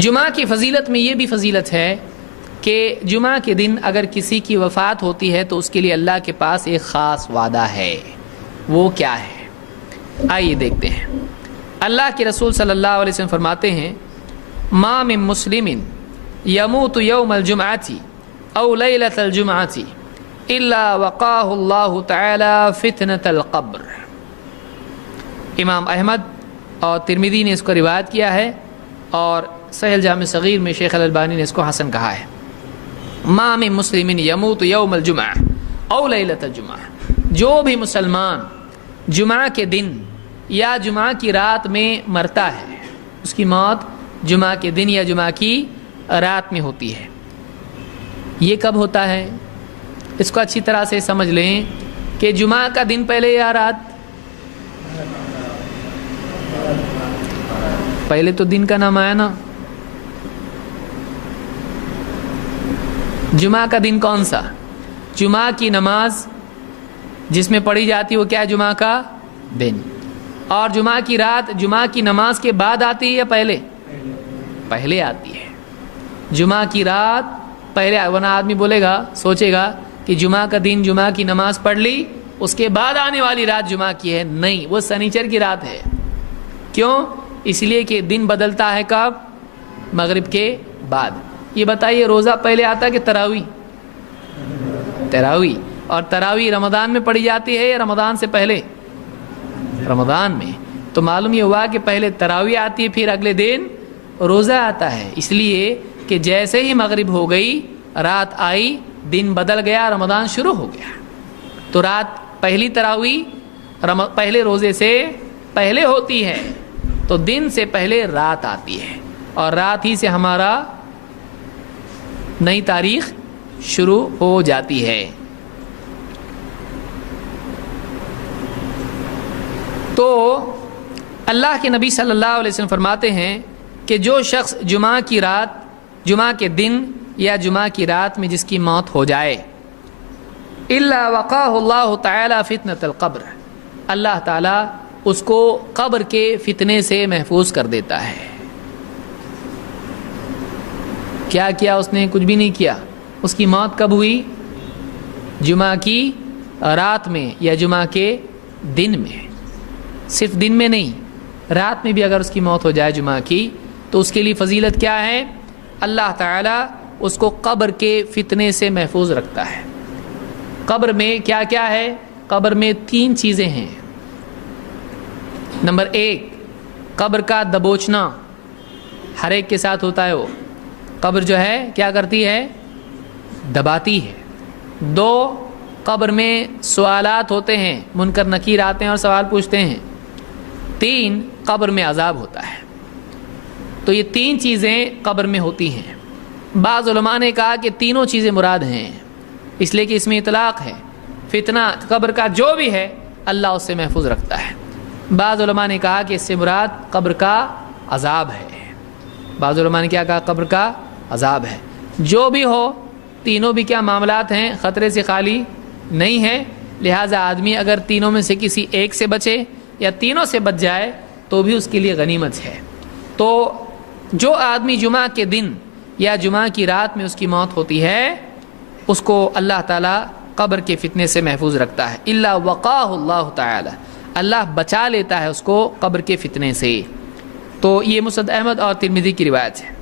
جمعہ کی فضیلت میں یہ بھی فضیلت ہے کہ جمعہ کے دن اگر کسی کی وفات ہوتی ہے تو اس کے لیے اللہ کے پاس ایک خاص وعدہ ہے. وہ کیا ہے؟ آئیے دیکھتے ہیں. اللہ کے رسول صلی اللہ علیہ وسلم فرماتے ہیں ما من مسلم یموت یوم الجمعۃ او لیلۃ الجمعۃ الا وقاه اللہ تعالی فتنۃ القبر. امام احمد اور ترمذی نے اس کو روایت کیا ہے اور صحیح الجامع صغیر میں شیخ الالبانی نے اس کو حسن کہا ہے. ما من مسلم یموت یوم الجمعہ او لیلۃ الجمعہ، جو بھی مسلمان جمعہ کے دن یا جمعہ کی رات میں مرتا ہے اس کی موت جمعہ کے دن یا جمعہ کی رات میں ہوتی ہے. یہ کب ہوتا ہے؟ اس کو اچھی طرح سے سمجھ لیں کہ جمعہ کا دن پہلے یا رات؟ پہلے تو دن کا نام آیا نا. جمعہ کا دن کون سا؟ جمعہ کی نماز جس میں پڑھی جاتی وہ کیا ہے؟ جمعہ کا دن. اور جمعہ کی رات جمعہ کی نماز کے بعد آتی ہے یا پہلے؟ پہلے آتی ہے. جمعہ کی رات پہلے، ورنہ آدمی بولے گا، سوچے گا کہ جمعہ کا دن جمعہ کی نماز پڑھ لی اس کے بعد آنے والی رات جمعہ کی ہے. نہیں، وہ سنیچر کی رات ہے. کیوں؟ اس لیے کہ دن بدلتا ہے کب؟ مغرب کے بعد. یہ بتائیے روزہ پہلے آتا ہے کہ تراویح؟ تراویح. اور تراویح رمضان میں پڑھی جاتی ہے یا رمضان سے پہلے؟ رمضان میں. تو معلوم یہ ہوا کہ پہلے تراویح آتی ہے پھر اگلے دن روزہ آتا ہے. اس لیے کہ جیسے ہی مغرب ہو گئی رات آئی دن بدل گیا رمضان شروع ہو گیا. تو رات پہلی تراویح پہلے روزے سے پہلے ہوتی ہے تو دن سے پہلے رات آتی ہے اور رات ہی سے ہمارا نئی تاریخ شروع ہو جاتی ہے. تو اللہ کے نبی صلی اللہ علیہ وسلم فرماتے ہیں کہ جو شخص جمعہ کی رات، جمعہ کے دن یا جمعہ کی رات میں جس کی موت ہو جائے الا وقاه اللہ تعالی فتنۃ القبر، اللہ تعالی اس کو قبر کے فتنے سے محفوظ کر دیتا ہے. کیا کیا اس نے؟ کچھ بھی نہیں کیا. اس کی موت کب ہوئی؟ جمعہ کی رات میں یا جمعہ کے دن میں. صرف دن میں نہیں، رات میں بھی اگر اس کی موت ہو جائے جمعہ کی تو اس کے لیے فضیلت کیا ہے؟ اللہ تعالی اس کو قبر کے فتنے سے محفوظ رکھتا ہے. قبر میں کیا کیا ہے؟ قبر میں 3 چیزیں ہیں. نمبر 1، قبر کا دبوچنا ہر ایک کے ساتھ ہوتا ہے. وہ قبر جو ہے کیا کرتی ہے؟ دباتی ہے. 2، قبر میں سوالات ہوتے ہیں، منکر نکیر آتے ہیں اور سوال پوچھتے ہیں. 3، قبر میں عذاب ہوتا ہے. تو یہ 3 چیزیں قبر میں ہوتی ہیں. بعض علماء نے کہا کہ تینوں چیزیں مراد ہیں اس لیے کہ اس میں اطلاق ہے. فتنہ قبر کا جو بھی ہے اللہ اس سے محفوظ رکھتا ہے. بعض علماء نے کہا کہ اس سے مراد قبر کا عذاب ہے. بعض علماء نے کیا کہا؟ قبر کا عذاب ہے. جو بھی ہو تینوں بھی کیا معاملات ہیں؟ خطرے سے خالی نہیں ہے. لہٰذا آدمی اگر تینوں میں سے کسی ایک سے بچے یا تینوں سے بچ جائے تو بھی اس کے لیے غنیمت ہے. تو جو آدمی جمعہ کے دن یا جمعہ کی رات میں اس کی موت ہوتی ہے اس کو اللہ تعالیٰ قبر کے فتنے سے محفوظ رکھتا ہے. الا وقاه اللہ تعالی، اللہ بچا لیتا ہے اس کو قبر کے فتنے سے. تو یہ مسند احمد اور ترمذی کی روایت ہے.